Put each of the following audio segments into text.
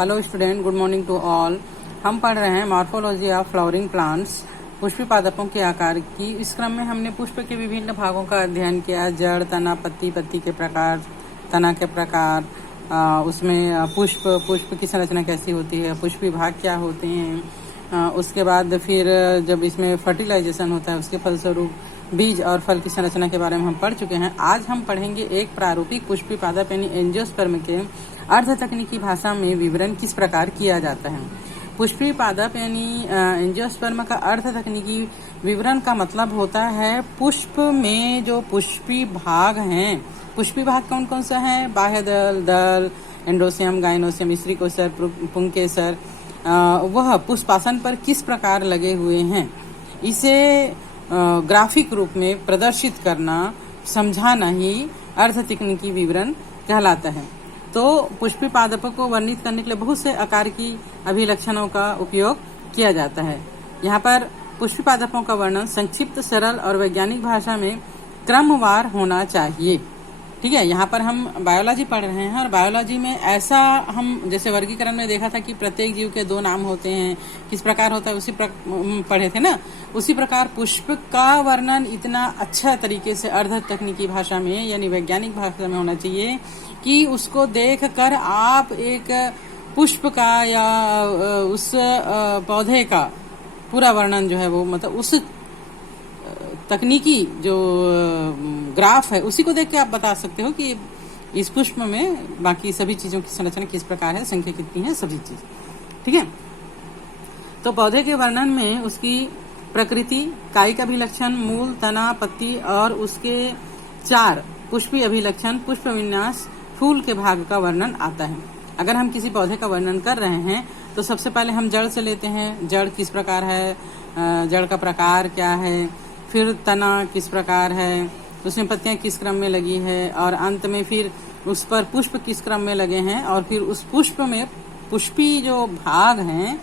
Hello student, good morning to all. हम पढ़ रहे हैं मॉर्फोलॉजी ऑफ फ्लावरिंग प्लांट्स, पुष्पी पादपों के आकार की। इस क्रम में हमने पुष्प के विभिन्न भागों का अध्ययन किया। जड़, तना, पत्ती, पत्ती के प्रकार, तना के प्रकार, उसमें पुष्प की संरचना कैसी होती है, पुष्प विभाग क्या होते हैं। उसके बाद फिर जब इसमें फर्टिलाइजेशन होता है उसके फलस्वरूप बीज और फल की संरचना के बारे में हम पढ़ चुके हैं। आज हम पढ़ेंगे एक प्रारूपिक पुष्पी पादप यानी एंजियोस्पर्म के अर्ध तकनीकी भाषा में विवरण किस प्रकार किया जाता है। पुष्पी पादप यानी एंजियोस्पर्म का अर्ध तकनीकी विवरण का मतलब होता है पुष्प में जो पुष्पी भाग हैं। पुष्पी भाग कौन कौन सा है? बाह्य दल, एंडोसियम, गाइनोसियम, स्त्रीकोशर, पुंकेसर, वह पुष्पासन पर किस प्रकार लगे हुए हैं, इसे ग्राफिक रूप में प्रदर्शित करना, समझाना ही अर्ध तकनीकी विवरण कहलाता है। तो पुष्पी पादपों को वर्णित करने के लिए बहुत से आकार की अभिलक्षणों का उपयोग किया जाता है। यहाँ पर पुष्पी पादपों का वर्णन संक्षिप्त, सरल और वैज्ञानिक भाषा में क्रमवार होना चाहिए। ठीक है, यहाँ पर हम बायोलॉजी पढ़ रहे हैं और बायोलॉजी में ऐसा हम जैसे वर्गीकरण में देखा था कि प्रत्येक जीव के 2 नाम होते हैं, किस प्रकार होता है उसी पढ़े थे ना। उसी प्रकार पुष्प का वर्णन इतना अच्छा तरीके से अर्ध तकनीकी भाषा में यानी वैज्ञानिक भाषा में होना चाहिए कि उसको देखकर आप एक पुष्प का या उस पौधे का पूरा वर्णन जो है वो मतलब उस तकनीकी जो ग्राफ है उसी को देख के आप बता सकते हो कि इस पुष्प में बाकी सभी चीजों की संरचना किस प्रकार है, संख्या कितनी है, सभी चीज। ठीक है, तो पौधे के वर्णन में उसकी प्रकृति, कायिक अभिलक्षण, मूल, तना, पत्ती और उसके 4 पुष्पी अभिलक्षण, पुष्प विन्यास, फूल के भाग का वर्णन आता है। अगर हम किसी पौधे का वर्णन कर रहे हैं तो सबसे पहले हम जड़ से लेते हैं। जड़ किस प्रकार है, जड़ का प्रकार क्या है, फिर तना किस प्रकार है, उसमें पत्तियां किस क्रम में लगी है, और अंत में फिर उस पर पुष्प किस क्रम में लगे हैं, और फिर उस पुष्प में पुष्पी जो भाग हैं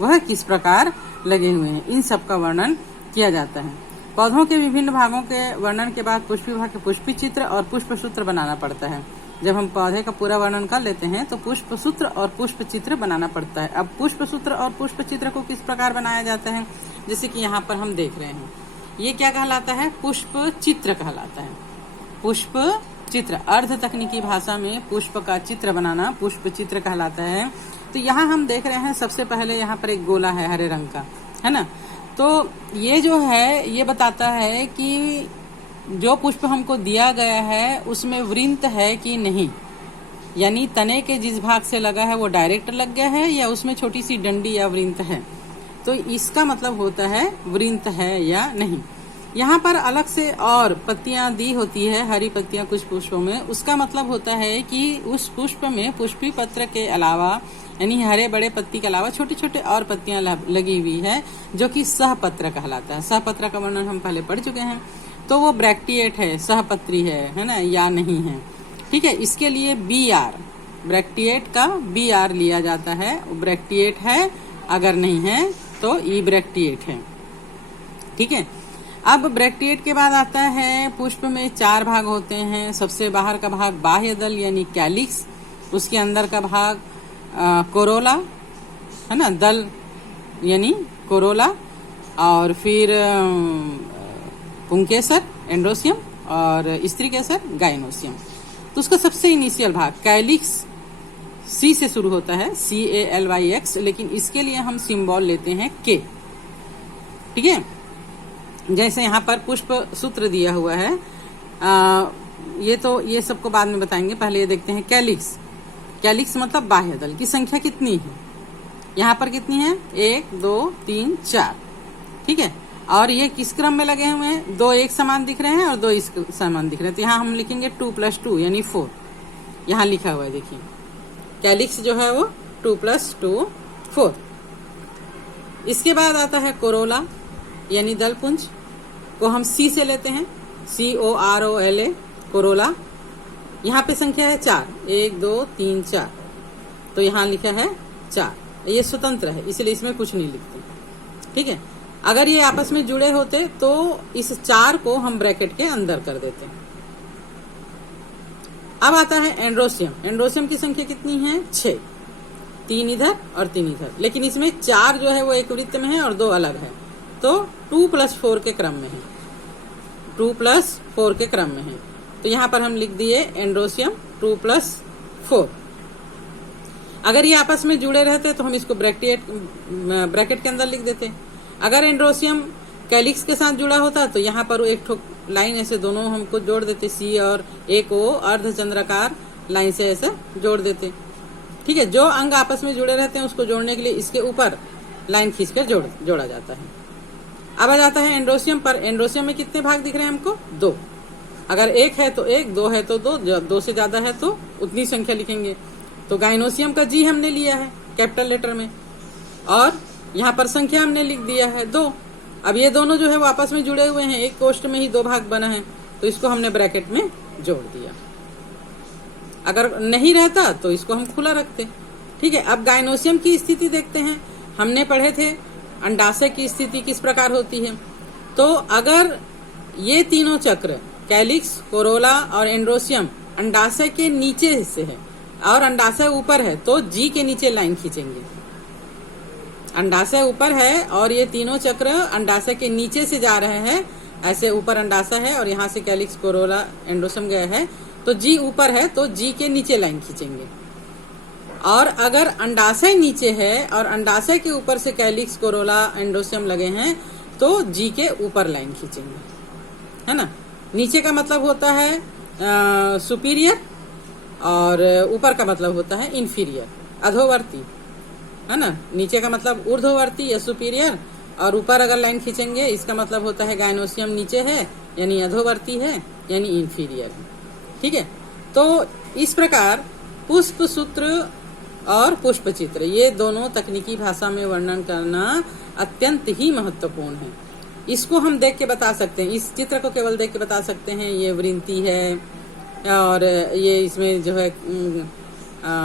वह किस प्रकार लगे हुए हैं। इन सब का वर्णन किया जाता है। पौधों के विभिन्न भागों के वर्णन के बाद पुष्पी भाग के पुष्पी चित्र और पुष्प सूत्र बनाना पड़ता है। जब हम पौधे का पूरा वर्णन कर लेते हैं तो पुष्प सूत्र और पुष्प चित्र बनाना पड़ता है। अब पुष्प सूत्र और पुष्प चित्र को किस प्रकार बनाया जाता है, जैसे कि यहाँ पर हम देख रहे हैं, ये क्या कहलाता है? पुष्प चित्र कहलाता है। पुष्प चित्र अर्ध तकनीकी भाषा में पुष्प का चित्र बनाना पुष्प चित्र कहलाता है। तो यहाँ हम देख रहे हैं सबसे पहले यहाँ पर एक गोला है हरे रंग का, है ना। तो ये जो है ये बताता है कि जो पुष्प हमको दिया गया है उसमें वृंत है कि नहीं, यानी तने के जिस भाग से लगा है वो डायरेक्ट लग गया है या उसमें छोटी सी डंडी या वृंत है, तो इसका मतलब होता है वृंत है या नहीं। यहाँ पर अलग से और पत्तियां दी होती है, हरी पत्तियां कुछ पुष्पों में, उसका मतलब होता है कि उस पुष्प में पुष्पी पत्र के अलावा यानी हरे बड़े पत्ती के अलावा छोटे छोटे और पत्तियां लगी हुई है जो कि सहपत्र कहलाता है। सहपत्र का वर्णन हम पहले पढ़ चुके हैं। तो वो ब्रैक्टिएट है, सहपत्री है ना, या नहीं है। ठीक है, इसके लिए BR ब्रैक्टिएट का BR लिया जाता है। ब्रैक्टिएट है, अगर नहीं है तो ई ब्रैक्टिएट है। ठीक है, अब ब्रैक्टिएट के बाद आता है पुष्प में 4 भाग होते हैं। सबसे बाहर का भाग बाह्य दल यानी कैलिक्स, उसके अंदर का भाग कोरोला है ना, दल यानी कोरोला, और फिर पुंकेसर एंडोसियम और स्त्रीकेसर गाइनोसियम। तो उसका सबसे इनिशियल भाग कैलिक्स C से शुरू होता है, CALYX, लेकिन इसके लिए हम सिंबल लेते हैं K। ठीक है, जैसे यहाँ पर पुष्प सूत्र दिया हुआ है, ये सबको बाद में बताएंगे। पहले ये देखते हैं कैलिक्स। कैलिक्स मतलब बाह्य दल की संख्या कितनी है, यहाँ पर कितनी है? 1 2 3 4। ठीक है, और ये किस क्रम में लगे हुए हैं? 2 एक समान दिख रहे हैं और 2 इस समान दिख रहे हैं। तो यहाँ हम लिखेंगे 2 + 2 यानी 4। यहाँ लिखा हुआ है, देखिए कैलिक्स जो है वो 2 + 2 4। इसके बाद आता है कोरोला यानी दलपुंज, को हम C से लेते हैं, COROLA कोरोला। यहाँ पे संख्या है 4, 1 2 3 4, तो यहाँ लिखा है 4। ये स्वतंत्र है इसलिए इसमें कुछ नहीं लिखते। ठीक है, अगर ये आपस में जुड़े होते तो इस 4 को हम ब्रैकेट के अंदर कर देते हैं। अब आता है एंड्रोसियम। एंड्रोसियम की संख्या कितनी है? 6। 3 इधर और 3 इधर, लेकिन इसमें 4 जो है वो एक वृत्त में है और 2 अलग है, तो 2+4 के क्रम में है, 2+4 के क्रम में है। तो यहाँ पर हम लिख दिए एंड्रोसियम 2+4। अगर ये आपस में जुड़े रहते तो हम इसको ब्रैकेट के अंदर लिख देते। अगर एंड्रोसियम कैलिक्स के साथ जुड़ा होता तो यहाँ पर एक ठोक लाइन ऐसे दोनों हमको जोड़ देते, सी और ए को अर्धचंद्राकार लाइन से ऐसे जोड़ देते। ठीक है, जो अंग आपस में जुड़े रहते हैं उसको जोड़ने के लिए इसके ऊपर लाइन खींचकर जोड़ा जाता है। अब आ जाता है एंड्रोसियम पर। एंड्रोसियम में कितने भाग दिख रहे हैं हमको? 2। अगर 1 है तो 1, 2 है तो 2, 2 से ज्यादा है तो उतनी संख्या लिखेंगे। तो गाइनोसियम का जी हमने लिया है कैपिटल लेटर में, और यहाँ पर संख्या हमने लिख दिया है 2। अब ये दोनों जो है वो आपस में जुड़े हुए हैं, एक कोष्ठ में ही 2 भाग बना है, तो इसको हमने ब्रैकेट में जोड़ दिया। अगर नहीं रहता तो इसको हम खुला रखते। ठीक है, अब गाइनोसियम की स्थिति देखते हैं। हमने पढ़े थे अंडाशय की स्थिति किस प्रकार होती है। तो अगर ये तीनों चक्र कैलिक्स, कोरोला और एंड्रोसियम अंडाशय के नीचे से है और अंडाशय ऊपर है तो जी के नीचे लाइन खींचेंगे। अंडाशय ऊपर है और ये तीनों चक्र अंडाशय के नीचे से जा रहे हैं, ऐसे ऊपर अंडाशय है और यहाँ से कैलिक्स, कोरोला, एंड्रोसियम गया है, तो जी ऊपर है तो जी के नीचे लाइन खींचेंगे। और अगर अंडाशय नीचे है और अंडाशय के ऊपर से कैलिक्स, कोरोला, एंड्रोसियम लगे हैं तो जी के ऊपर लाइन खींचेंगे, है ना। नीचे का मतलब होता है सुपीरियर और ऊपर का मतलब होता है इंफीरियर, अधोवर्ती, है ना। नीचे का मतलब ऊर्ध्ववर्ती या सुपीरियर, और ऊपर अगर लाइन खींचेंगे इसका मतलब होता है गाइनोसियम नीचे है यानी अधोवर्ती है यानी इंफीरियर है। ठीक है, तो इस प्रकार पुष्प सूत्र और पुष्प चित्र ये दोनों तकनीकी भाषा में वर्णन करना अत्यंत ही महत्वपूर्ण है। इसको हम देख के बता सकते हैं, इस चित्र को केवल देख के बता सकते हैं ये वृंति है और ये इसमें जो है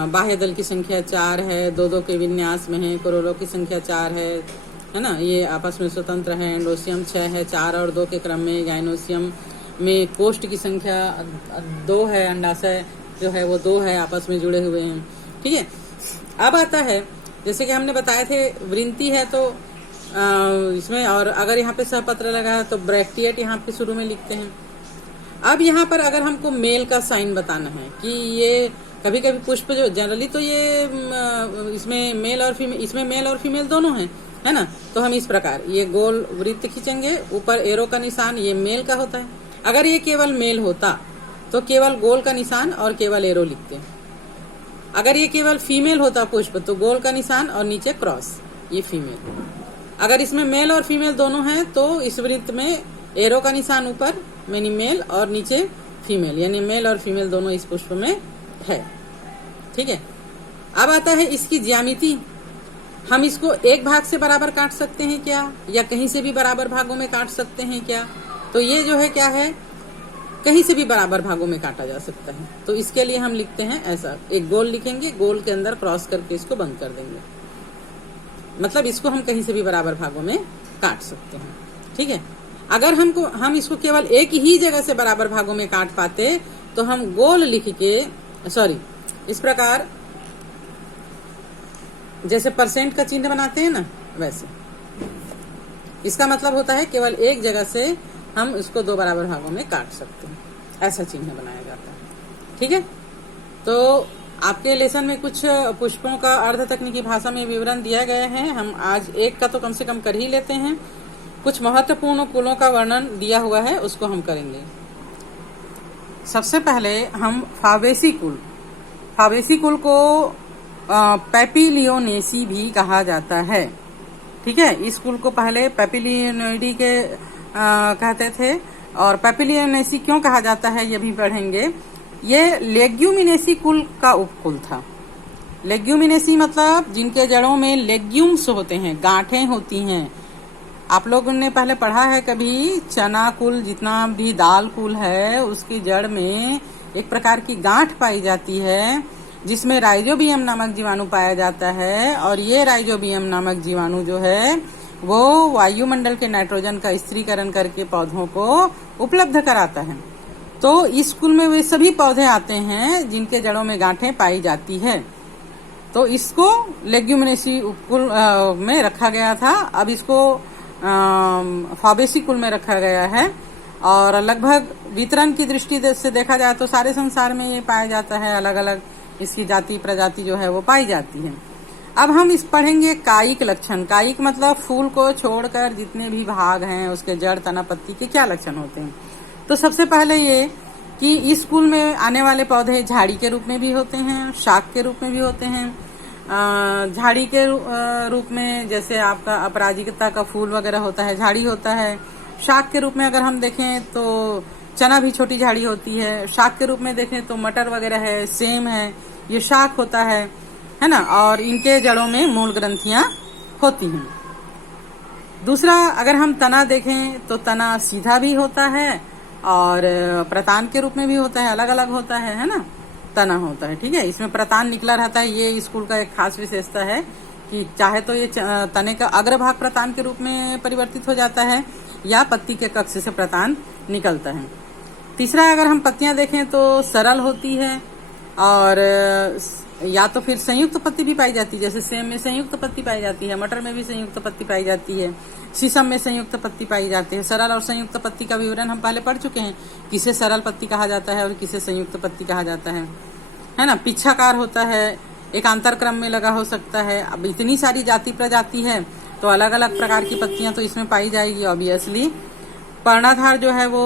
बाह्य दल की संख्या 4 है, 2-2 के विन्यास में है, कोरोलों की संख्या 4 है ना। ये आपस में स्वतंत्र है। एंडोसियम 6 है, 4 और 2 के क्रम में। गाइनोसियम में कोष्ठ की संख्या 2 है, अंडाशय जो है वो 2 है, आपस में जुड़े हुए हैं। ठीक है, अब आता है जैसे कि हमने बताए थे वृंति है तो इसमें, और अगर यहाँ पे सहपत्र लगा है तो ब्रैक्टिएट यहाँ पे शुरू में लिखते हैं। अब यहाँ पर अगर हमको मेल का साइन बताना है कि ये कभी कभी पुष्प जो जनरली तो ये इसमें मेल और फीमेल दोनों हैं, है ना। तो हम इस प्रकार ये गोल वृत्त खींचेंगे, ऊपर एरो का निशान ये मेल का होता है। अगर ये केवल मेल होता तो केवल गोल का निशान और केवल एरो लिखते हैं। अगर ये केवल फीमेल होता पुष्प तो गोल का निशान और नीचे क्रॉस, ये फीमेल। अगर इसमें मेल और फीमेल दोनों हैं तो इस वृत्त में एरो का निशान ऊपर यानी मेल और नीचे फीमेल, यानी मेल और फीमेल दोनों इस पुष्प में है। ठीक है, अब आता है इसकी ज्यामिति। हम इसको एक भाग से बराबर काट सकते हैं क्या, या कहीं से भी बराबर भागों में काट सकते हैं क्या? तो ये जो है क्या है, कहीं से भी बराबर भागों में काटा जा सकता है। तो इसके लिए हम लिखते हैं ऐसा, एक गोल लिखेंगे, गोल के अंदर क्रॉस करके इसको बंद कर देंगे, मतलब इसको हम कहीं से भी बराबर भागों में काट सकते हैं। ठीक है, अगर हम इसको केवल एक ही जगह से बराबर भागों में काट पाते तो हम गोल लिख के इस प्रकार जैसे परसेंट का चिन्ह बनाते हैं ना, वैसे इसका मतलब होता है केवल एक जगह से हम इसको 2 बराबर भागों में काट सकते हैं, ऐसा चिन्ह बनाया जाता है। ठीक है, तो आपके लेसन में कुछ पुष्पों का अर्ध तकनीकी भाषा में विवरण दिया गया है। हम आज एक का तो कम से कम कर ही लेते हैं। कुछ महत्वपूर्ण कुलों का वर्णन दिया हुआ है, उसको हम करेंगे। सबसे पहले हम फाबेसी कुल को पैपिलियोनेसी भी कहा जाता है। ठीक है, इस कुल को पहले पैपिलियोनिडी के कहते थे, और पैपिलियोनेसी क्यों कहा जाता है ये भी पढ़ेंगे। ये लेग्यूमिनेसी कुल का उपकुल था। लेग्यूमिनेसी मतलब जिनके जड़ों में लेग्यूम्स होते हैं, गांठें होती हैं। आप लोगों ने पहले पढ़ा है कभी, चना कुल जितना भी दाल कुल है उसकी जड़ में एक प्रकार की गांठ पाई जाती है जिसमें राइजोबियम नामक जीवाणु पाया जाता है, और ये राइजोबियम नामक जीवाणु जो है वो वायुमंडल के नाइट्रोजन का स्त्रीकरण करके पौधों को उपलब्ध कराता है। तो इस कुल में वे सभी पौधे आते हैं जिनके जड़ों में गांठें पाई जाती है। तो इसको लेग्यूमिनेसी कुल में रखा गया था, अब इसको फाबेसी कुल में रखा गया है। और लगभग वितरण की दृष्टि से देखा जाए तो सारे संसार में ये पाया जाता है, अलग अलग इसकी जाति प्रजाति जो है वो पाई जाती है। अब हम इस पढ़ेंगे कायिक लक्षण। कायिक मतलब फूल को छोड़कर जितने भी भाग हैं उसके जड़, तना, पत्ती के क्या लक्षण होते हैं। तो सबसे पहले ये कि इस कुल में आने वाले पौधे झाड़ी के रूप में भी होते हैं, शाक के रूप में भी होते हैं। झाड़ी के रूप में जैसे आपका अपराजिता का फूल वगैरह होता है, झाड़ी होता है। शाक के रूप में अगर हम देखें तो चना भी छोटी झाड़ी होती है। शाक के रूप में देखें तो मटर वगैरह है, सेम है, ये शाक होता है ना। और इनके जड़ों में मूल ग्रंथियां होती हैं। दूसरा अगर हम तना देखें तो तना सीधा भी होता है और प्रतान के रूप में भी होता है, अलग अलग होता है ना, तना होता है। ठीक है, इसमें प्रतान निकला रहता है। ये स्कूल का एक खास विशेषता है कि चाहे तो ये तने का अग्रभाग प्रतान के रूप में परिवर्तित हो जाता है या पत्ती के कक्ष से प्रतान निकलता है। तीसरा अगर हम पत्तियां देखें तो सरल होती है और या तो फिर संयुक्त पत्ती भी पाई जाती है, जैसे सेम में संयुक्त पत्ती पाई जाती है, मटर में भी संयुक्त पत्ती पाई जाती है, शीशम में संयुक्त पत्ती पाई जाती है। सरल और संयुक्त पत्ती का विवरण हम पहले पढ़ चुके हैं, किसे सरल पत्ती कहा जाता है और किसे संयुक्त पत्ती कहा जाता है ना। पिच्छाकार होता है, एक अंतर क्रम में लगा हो सकता है। अब इतनी सारी जाति प्रजाति है तो अलग अलग प्रकार की पत्तियां तो इसमें पाई जाएगी ऑब्वियसली। पर्णाधार जो है वो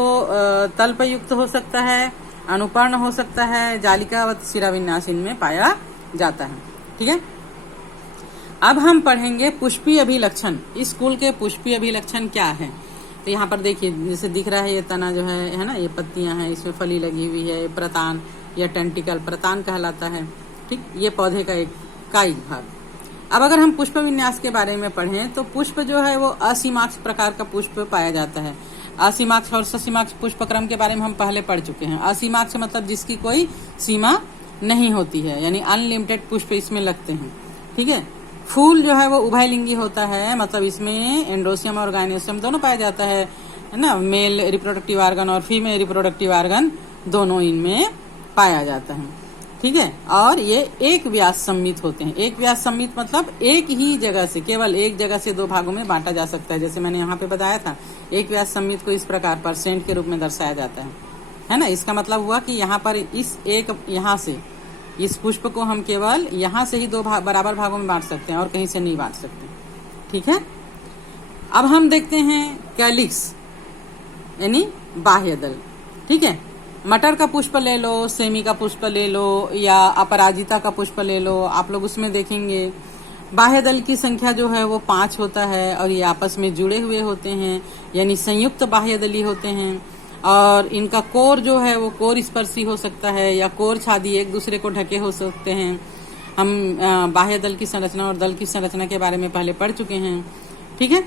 तल्पयुक्त हो सकता है, अनुपर्ण हो सकता है, जालिकावत शिराविन्यास इनमें पाया जाता है। ठीक है, अब हम पढ़ेंगे पुष्पीय अभिलक्षण। इस कुल के पुष्पीय अभिलक्षण क्या है। तो यहाँ पर देखिए जैसे दिख रहा है ये तना जो है ना, ये पत्तियां हैं, इसमें फली लगी हुई है, प्रतान या टेंटिकल प्रतान कहलाता है। ठीक, ये पौधे का एक कायिक भाग। अब अगर हम पुष्प विन्यास के बारे में पढ़ें तो पुष्प जो है वो असीमाक्ष प्रकार का पुष्प पाया जाता है। असीमाक्ष और ससीमाक्ष पुष्प क्रम के बारे में हम पहले पढ़ चुके हैं। असीमाक्ष मतलब जिसकी कोई सीमा नहीं होती है, यानी अनलिमिटेड पुष्प इसमें लगते हैं। ठीक है, फूल जो है वो उभयलिंगी होता है, मतलब इसमें एंड्रोसियम और गायनेसियम दोनों पाया जाता है ना। मेल रिप्रोडक्टिव आर्गन और फीमेल रिप्रोडक्टिव आर्गन दोनों इनमें पाया जाता है। ठीक है, और ये एक व्यास सम्मित होते हैं। एक व्यास सम्मित मतलब एक ही जगह से, केवल एक जगह से दो भागों में बांटा जा सकता है। जैसे मैंने यहाँ पे बताया था, एक व्यास सम्मित को इस प्रकार परसेंट के रूप में दर्शाया जाता है ना। इसका मतलब हुआ कि यहाँ पर इस एक यहाँ से इस पुष्प को हम केवल यहाँ से ही दो बराबर भागों में बांट सकते हैं और कहीं से नहीं बांट सकते। ठीक है, अब हम देखते हैं कैलिक्स यानी बाह्य दल। ठीक है, मटर का पुष्प ले लो, सेमी का पुष्प ले लो या अपराजिता का पुष्प ले लो, आप लोग उसमें देखेंगे बाह्य दल की संख्या जो है वो 5 होता है और ये आपस में जुड़े हुए होते हैं, यानी संयुक्त बाह्य दली होते हैं। और इनका कोर जो है वो कोर स्पर्शी हो सकता है या कोर छादी एक दूसरे को ढके हो सकते हैं। हम बाह्य दल की संरचना और दल की संरचना के बारे में पहले पढ़ चुके हैं। ठीक है,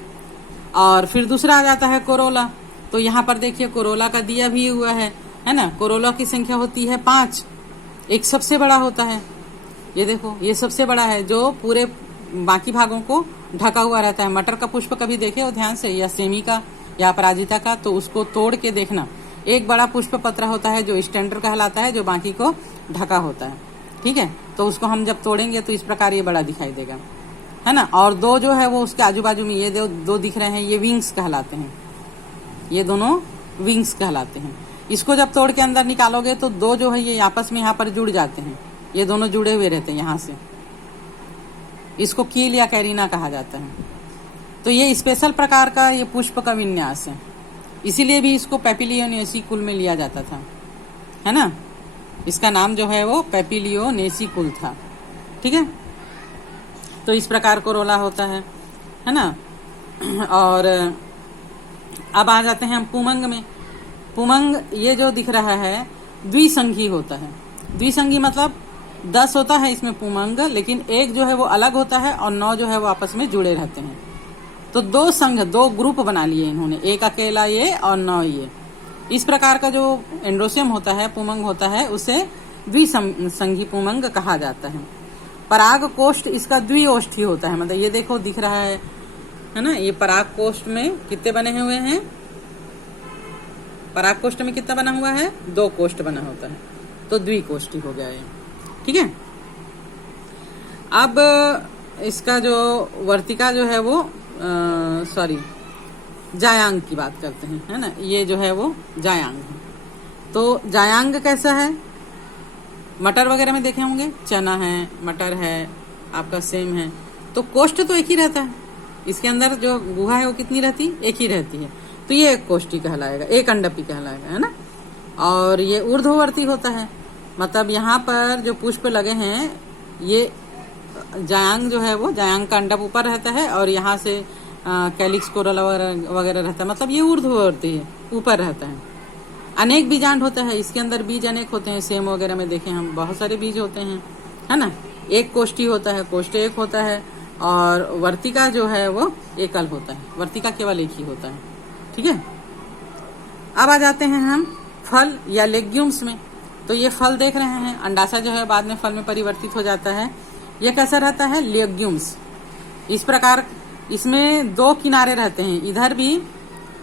और फिर दूसरा आ जाता है कोरोला। तो यहाँ पर देखिए कोरोला का दिया भी हुआ है ना। कोरोला की संख्या होती है 5, एक सबसे बड़ा होता है, ये देखो ये सबसे बड़ा है जो पूरे बाकी भागों को ढका हुआ रहता है। मटर का पुष्प कभी देखे हो ध्यान से, या सेमी का या अपराजिता का, तो उसको तोड़ के देखना, एक बड़ा पुष्प पत्र होता है जो स्टैंडर कहलाता है, जो बाकी को ढका होता है। ठीक है, तो उसको हम जब तोड़ेंगे तो इस प्रकार ये बड़ा दिखाई देगा, है ना। और दो जो है वो उसके आजू बाजू में ये दो दिख रहे हैं, ये विंग्स कहलाते हैं, ये दोनों विंग्स कहलाते हैं। इसको जब तोड़ के अंदर निकालोगे तो दो जो है ये आपस में यहाँ पर जुड़ जाते हैं, ये दोनों जुड़े हुए रहते हैं यहाँ से। इसको कील या कैरिना कहा जाता है। तो ये स्पेशल प्रकार का ये पुष्प का विन्यास है, इसीलिए भी इसको पेपिलियोनेसी कुल में लिया जाता था, है ना। इसका नाम जो है वो पेपिलियोनेसी कुल था। ठीक है, तो इस प्रकार कोरोला होता है ना। और अब आ जाते हैं हम पुमंग में। पुमंग ये जो दिख रहा है द्विसंघी होता है। द्विसंघी मतलब 10 होता है इसमें पुमंग, लेकिन एक जो है वो अलग होता है और 9 जो है वो आपस में जुड़े रहते हैं। तो दो संघ, दो ग्रुप बना लिए इन्होंने, एक अकेला ये और 9 ये। इस प्रकार का जो एंड्रोसियम होता है, पुमंग होता है, उसे द्विसंघी पुमंग कहा जाता है। पराग कोष्ठ इसका द्विओष्ठी होता है, मतलब ये देखो दिख रहा है ना। ये पराग कोष्ठ में कितने बने हुए हैं, पराग कोष्ठ में कितना बना हुआ है, 2 कोष्ठ बना होता है, तो द्विकोष्ठी हो गया ये। ठीक है, अब इसका जो वर्तिका जो है वो जायांग की बात करते हैं, है ना। ये जो है वो जायांग है। तो जायांग कैसा है? मटर वगैरह में देखे होंगे, चना है, मटर है, आपका सेम है, तो कोष्ठ तो एक ही रहता है। इसके अंदर जो गुहा है वो कितनी रहती है? एक ही रहती है। तो ये एक कोष्ठी कहलाएगा, एक अंडपी कहलाएगा, है ना। और ये ऊर्ध्ववर्ती होता है, मतलब यहाँ पर जो पुष्प लगे हैं, ये जायांग जो है वो, जायांग का अंडप ऊपर रहता है और यहाँ से कैलिक्स कोरोला वगैरह रहता है, मतलब ये ऊर्ध्ववर्ती है, ऊपर रहता है। अनेक बीजांड होता है, इसके अंदर बीज अनेक होते हैं। सेम वगैरह में देखें हम, बहुत सारे बीज होते हैं, है ना। एक कोष्ठी होता है, कोष्ठ एक होता है, और वर्तिका जो है वो एकल होता है, वर्तिका केवल एक ही होता है, ठीक है। अब आ जाते हैं हम फल या लेग्यूम्स में। तो ये फल देख रहे हैं, अंडाशय जो है बाद में फल में परिवर्तित हो जाता है। ये कैसा रहता है? लेग्यूम्स। इस प्रकार इसमें दो किनारे रहते हैं, इधर भी,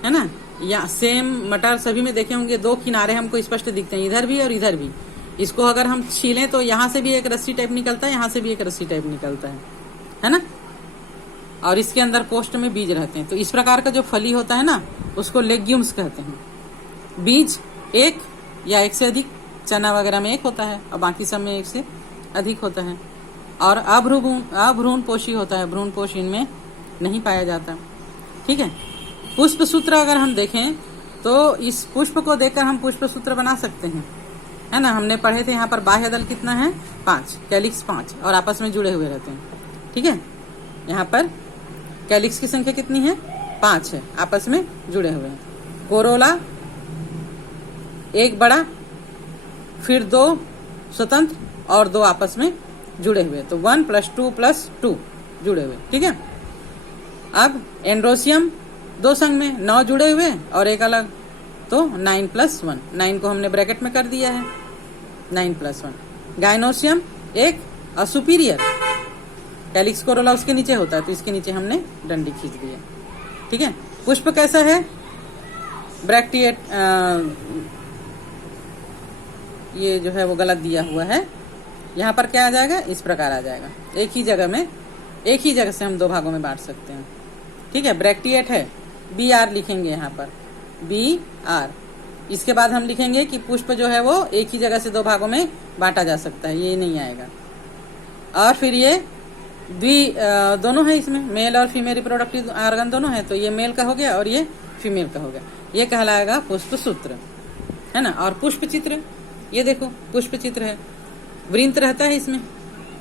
है ना, या सेम मटर सभी में देखे होंगे, दो किनारे हमको स्पष्ट दिखते हैं, इधर भी और इधर भी। इसको अगर हम छीलें तो यहाँ से भी एक रस्सी टाइप निकलता है, यहाँ से भी एक रस्सी टाइप निकलता है ना। और इसके अंदर कोष्ठ में बीज रहते हैं। तो इस प्रकार का जो फली होता है ना, उसको लेग्यूम्स कहते हैं। बीज एक या एक से अधिक, चना वगैरह में एक होता है और बाकी सब में एक से अधिक होता है। और अभ्रूणपोषी होता है, भ्रूणपोष इनमें नहीं पाया जाता, ठीक है। पुष्प सूत्र अगर हम देखें तो इस पुष्प को देखकर हम पुष्प सूत्र बना सकते हैं, है ना। हमने पढ़े थे यहाँ पर बाह्य दल कितना है? 5, कैलिक्स 5 और आपस में जुड़े हुए रहते हैं, ठीक है। यहाँ पर कैलिक्स की संख्या कितनी है? 5 है, आपस में जुड़े हुए हैं। कोरोला एक बड़ा, फिर 2 स्वतंत्र और 2 आपस में जुड़े हुए, तो 1 + 2 + 2 जुड़े हुए, ठीक है। अब एंड्रोसियम 2 संग में, 9 जुड़े हुए और एक अलग, तो 9 + 1, 9 को हमने ब्रैकेट में कर दिया है, 9 + 1। गायनोसियम एक और सुपीरियर, कैलिक्स कोरोला उसके नीचे होता है, तो इसके नीचे हमने डंडी खींच दी है, ठीक है। पुष्प कैसा है? ब्रैक्टिएट, ये जो है वो गलत दिया हुआ है। यहाँ पर क्या आ जाएगा? इस प्रकार आ जाएगा, एक ही जगह से हम 2 भागों में बांट सकते हैं, ठीक है। ब्रैक्टिएट है, BR लिखेंगे यहाँ पर, BR। इसके बाद हम लिखेंगे कि पुष्प जो है वो एक ही जगह से 2 भागों में बांटा जा सकता है, ये नहीं आएगा। और फिर ये दोनों है, इसमें मेल और फीमेल रिप्रोडक्टिव ऑर्गन दोनों है, तो ये मेल का हो गया और ये फीमेल का हो गया, ये कहलाएगा पुष्प सूत्र, है ना। और पुष्प चित्र, ये देखो पुष्प चित्र है, वृंत रहता है इसमें,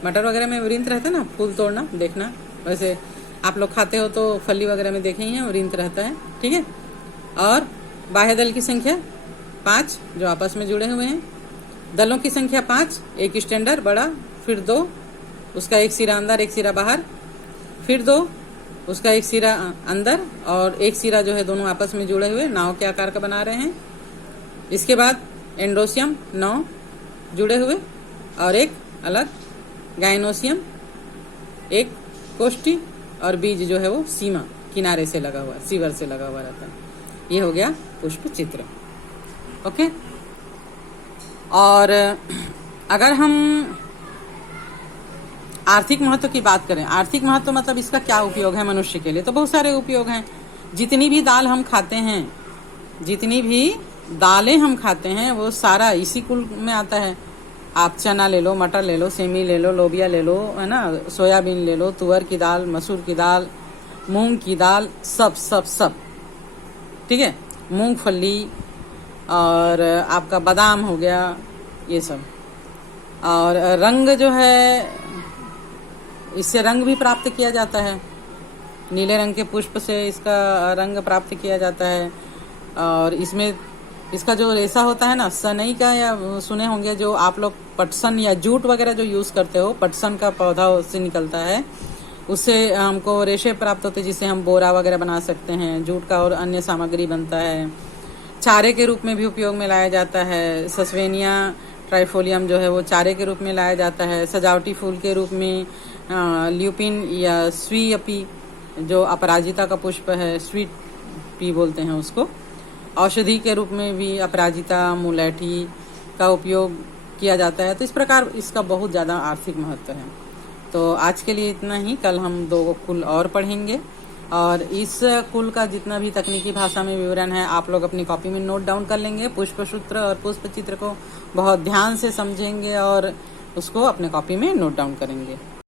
मटर वगैरह में वृंत रहता है ना, फूल तोड़ना देखना, वैसे आप लोग खाते हो तो फली वगैरह में देखे ही हैं, वृंत रहता है, ठीक है। और बाह्य दल की संख्या 5 जो आपस में जुड़े हुए हैं, दलों की संख्या 5, एक स्टैंडर्ड बड़ा, फिर 2 उसका एक सिरा अंदर एक सिरा बाहर, फिर 2 उसका एक सिरा अंदर और एक सिरा जो है दोनों आपस में जुड़े हुए नाव के आकार का बना रहे हैं। इसके बाद एंडोसियम 9 जुड़े हुए और एक अलग, गायनोसियम एक कोष्ठी और बीज जो है वो सीमा किनारे से लगा हुआ, सीवर से लगा हुआ रहता है। ये हो गया पुष्प चित्र, ओके। और अगर हम आर्थिक महत्व की बात करें, आर्थिक महत्व मतलब इसका क्या उपयोग है मनुष्य के लिए, तो बहुत सारे उपयोग हैं। जितनी भी दाल हम खाते हैं, जितनी भी दालें हम खाते हैं, वो सारा इसी कुल में आता है। आप चना ले लो, मटर ले लो, सेमी ले लो, लोबिया ले लो, है ना, सोयाबीन ले लो, तुअर की दाल, मसूर की दाल, मूंग की दाल, सब सब सब, ठीक है। मूंगफली और आपका बादाम हो गया, ये सब। और रंग जो है, इससे रंग भी प्राप्त किया जाता है, नीले रंग के पुष्प से इसका रंग प्राप्त किया जाता है। और इसमें इसका जो रेशा होता है ना, सनई का, या सुने होंगे जो आप लोग पटसन या जूट वगैरह जो यूज करते हो, पटसन का पौधा उससे निकलता है, उससे हमको रेशे प्राप्त होते हैं, जिससे हम बोरा वगैरह बना सकते हैं, जूट का और अन्य सामग्री बनता है। चारे के रूप में भी उपयोग में लाया जाता है, सस्वेनिया ट्राइफोलियम जो है वो चारे के रूप में लाया जाता है। सजावटी फूल के रूप में ल्यूपिन या स्वीयपी जो अपराजिता का पुष्प है, स्वीट पी बोलते हैं उसको, औषधि के रूप में भी अपराजिता, मुलैठी का उपयोग किया जाता है। तो इस प्रकार इसका बहुत ज़्यादा आर्थिक महत्व है। तो आज के लिए इतना ही। कल हम 2 कुल और पढ़ेंगे और इस कुल का जितना भी तकनीकी भाषा में विवरण है आप लोग अपनी कॉपी में नोट डाउन कर लेंगे। पुष्प सूत्र और पुष्प चित्र को बहुत ध्यान से समझेंगे और उसको अपने कॉपी में नोट डाउन करेंगे।